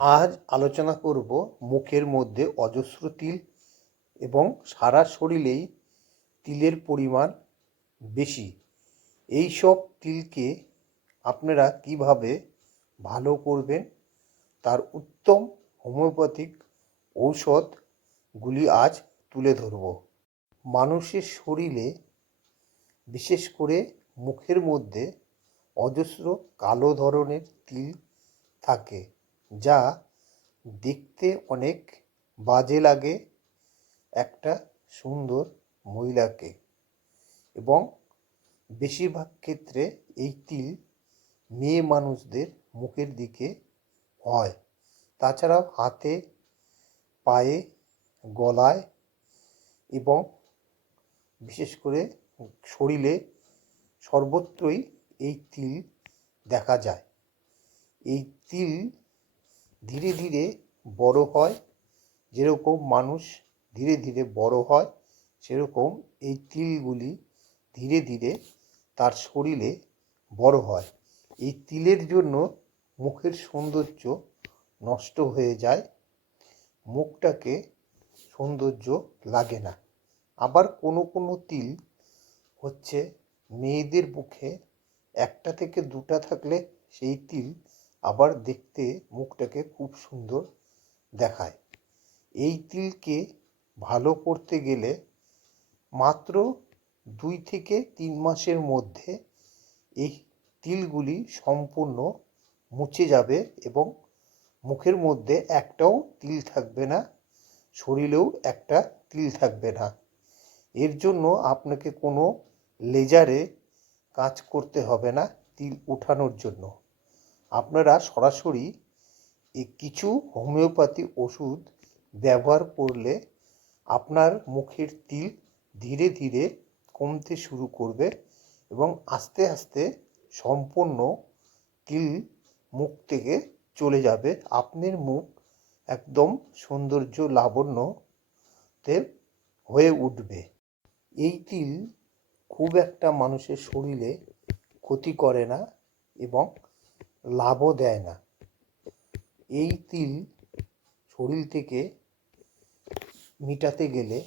আজ আলোচনা করব মুখের মধ্যে অজস্র তিল এবং সারা শরীরেই তিলের পরিমাণ বেশি। এই সব তিলকে আপনারা কীভাবে ভালো করবেন? তার উত্তম হোমিওপ্যাথিক ঔষধগুলি আজ তুলে ধরব। মানুষের শরীরে বিশেষ করে মুখের মধ্যে অজস্র কালো ধরনের তিল থাকে। যা দেখতে অনেক বাজে লাগে একটা সুন্দর মহিলাকে। এবং বেশিরভাগ ক্ষেত্রে এই তিল মেয়ে মানুষদের মুখের দিকে হয়। তাছাড়াও হাতে, পায়ে, গলায় এবং বিশেষ করে শরীরে সর্বত্রই এই তিল দেখা যায়। এই তিল ধীরে ধীরে বড় হয়। যেরকম মানুষ ধীরে ধীরে বড় হয়, সেরকম এই তিলগুলি ধীরে ধীরে তার শরীরে বড় হয়। এই তিলের জন্য মুখের সৌন্দর্য নষ্ট হয়ে যায়। মুখটাকে সৌন্দর্য লাগে না। আবার কোনো কোনো তিল হচ্ছে মেয়েদের মুখে একটা থেকে দুটা থাকলে সেই তিল আবার দেখতে মুখটাকে খুব সুন্দর দেখায়। এই তিলকে ভালো করতে গেলে মাত্র দুই থেকে তিন মাসের মধ্যে এই তিলগুলি সম্পূর্ণ মুছে যাবে এবং মুখের মধ্যে একটাও তিল থাকবে না, শরীরেও একটা তিল থাকবে না। এর জন্য আপনাকে কোনো লেজারে কাজ করতে হবে না তিল ওঠানোর জন্য। আপনারা সরাসরি এই কিছু হোমিওপ্যাথি ওষুধ ব্যবহার করলে আপনার মুখের তিল ধীরে ধীরে কমতে শুরু করবে এবং আস্তে আস্তে সম্পূর্ণ তিল মুখ থেকে চলে যাবে। আপনার মুখ একদম সৌন্দর্য লাবণ্যতে হয়ে উঠবে। এই তিল খুব একটা মানুষের শরীরে ক্ষতি করে না এবং লাভও দেয় না। এই তিল শরীর থেকে মিটাতে গেলে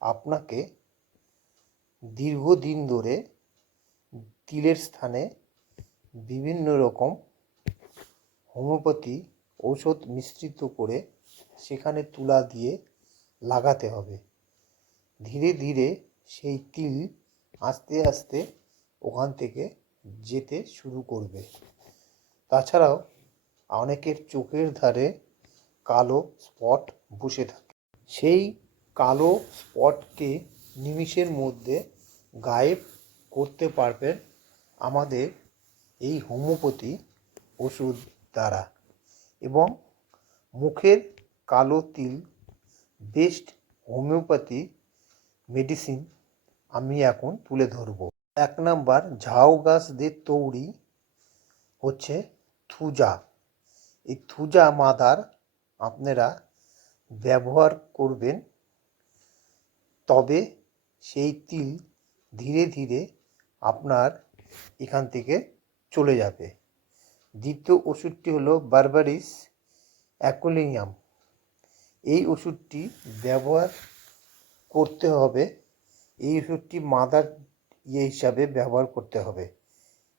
আপনাকে দীর্ঘদিন ধরে তিলের স্থানে বিভিন্ন রকম হোমিওপ্যাথি ঔষধ মিশ্রিত করে সেখানে তুলা দিয়ে লাগাতে হবে। ধীরে ধীরে সেই তিল আস্তে আস্তে ওখান থেকে যেতে শুরু করবে। তাছাড়াও অনেকের চোখের ধারে কালো স্পট বসে থাকে। সেই কালো স্পটকে নিমিষের মধ্যে গায়েব করতে পারবেন আমাদের এই হোমিওপ্যাথি ওষুধ দ্বারা। এবং মুখের কালো তিল বেস্ট হোমিওপ্যাথি মেডিসিন আমি এখন তুলে ধরব। এক নাম্বার ঝাউ গাছ তৈরি হচ্ছে থুজা। এই থুজা মাদার আপনারা ব্যবহার করবেন। তবে সেই তিল ধীরে ধীরে আপনার এখান থেকে চলে যাবে। দ্বিতীয় ওষুধটি হলো বারবারিস অ্যাকুলিনিয়াম। এই ওষুধটি ব্যবহার করতে হবে। এই ওষুধটি মাদার ইয়ে হিসাবে ব্যবহার করতে হবে।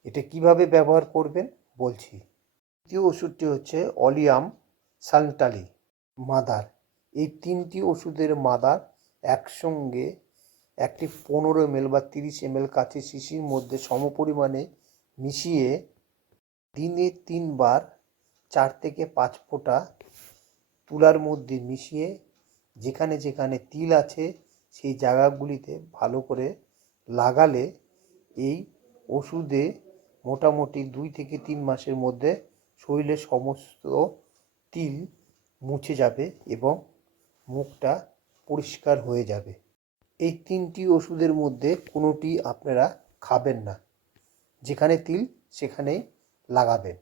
এটা কীভাবে ব্যবহার করবেন বলছি। তৃতীয় ওষুধটি হচ্ছে অলিয়াম সালটালি মাদার। এই তিনটি ওষুধের মাদার একসঙ্গে একটি পনেরো এমএল বা তিরিশ এমএল কাছে শিশির মধ্যে সমপরিমাণে মিশিয়ে দিনে তিনবার চার থেকে পাঁচ ফোঁটা তুলার মধ্যে মিশিয়ে যেখানে যেখানে তিল আছে সেই জায়গাগুলিতে ভালো করে লাগালে এই ওষুধে মোটামুটি দুই থেকে তিন মাসের মধ্যে শরীরের সমস্ত তিল মুছে যাবে এবং মুখটা পরিষ্কার হয়ে যাবে। এই তিনটি ওষুধের মধ্যে কোনোটি আপনারা খাবেন না। যেখানে তিল, সেখানেই লাগাবেন।